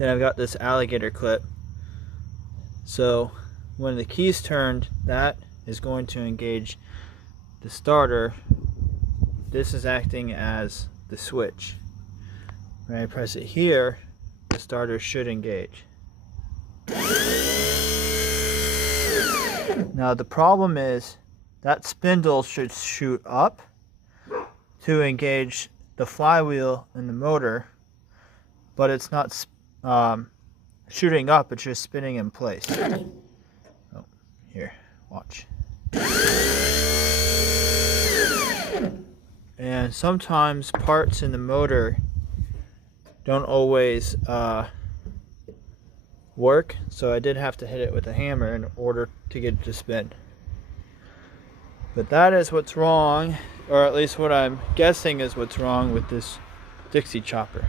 Then I've got this alligator clip. So when the key's turned, that is going to engage the starter. This is acting as the switch. When I press it here, the starter should engage. Now the problem is that spindle should shoot up to engage the flywheel and the motor, but it's not shooting up, it's just spinning in place. Oh, here, watch. And sometimes parts in the motor don't always work, so I did have to hit it with a hammer in order to get it to spin. But that is what's wrong, or at least what I'm guessing is what's wrong with this Dixie chopper.